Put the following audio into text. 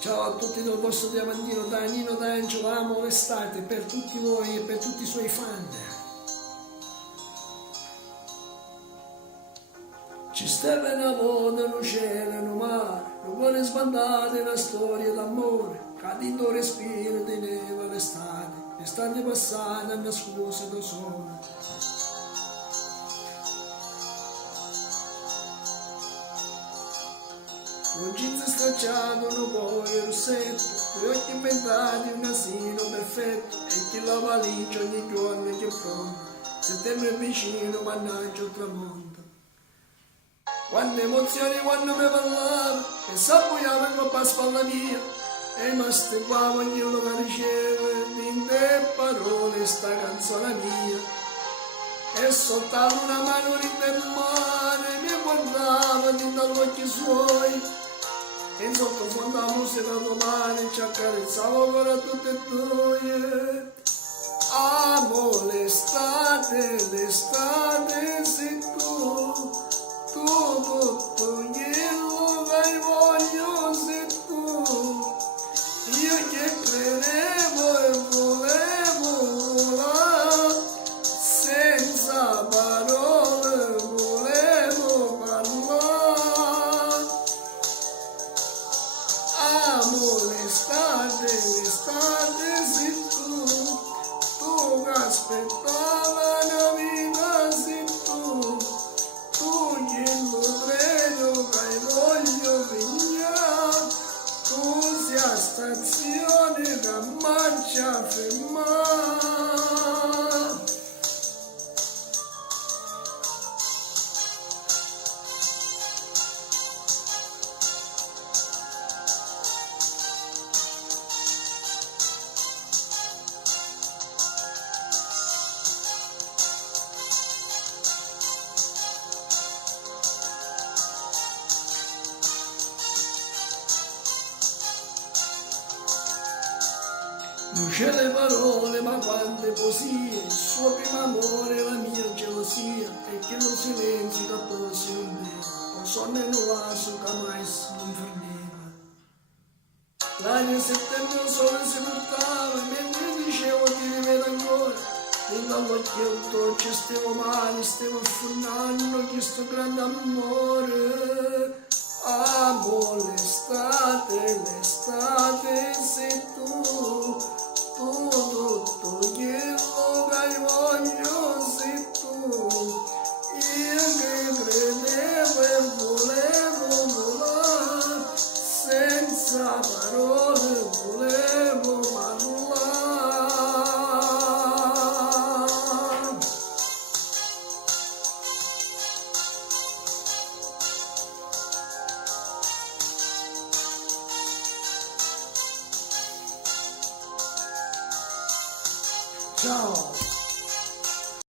Ciao a tutti dal vostro diamantino Danilo D'Angelo, amo l'estate per tutti voi e per tutti i suoi fan. Ci stelle una volta, un cielo, un mare, un cuore sbandato, una storia d'amore, cadendo respiro di neve l'estate passata, una scusa da sola. Un jeans stracciato, un cuore rossetto, due occhi inventati, un asino perfetto, e chi la valigia ogni giorno che pronto, settembre è vicino, mannaggia il tramonto. Quante emozioni quando mi parlava, e s'appoiava in coppa a spalla mia, e masticavo ognuno che riceve, in te parole sta canzone mia. E soltanto una mano in del mare mi guardava dagli occhi suoi, e in sottofondo la musica domani ci accarezzavo ancora tutte e due. Amo l'estate, l'estate sei tu, tutto quello che voglio sei tu. Io che credevo e volevo volare, senza parole volevo parlare. Amo l'estate, l'estate sei tu che aspettava una vita sei tu che lo credo che voglio venire, tu sia stazione che marcia fermare. Non c'è le parole, ma quante poesie, il suo primo amore, la mia gelosia, e che lo silenzio da posi non vero, un sonno in un vaso che mai si non fermava. L'aria settembre il sole si portava, e mentre dicevo ti rivedo ancora, e dall'occhietto ci stiamo male, stiamo affondando questo grande amore. Amo l'estate, l'estate sei tu, tutto quello che voglio sei tu. Io che credevo e volevo volare, senza parole volevo parlare. Ciao!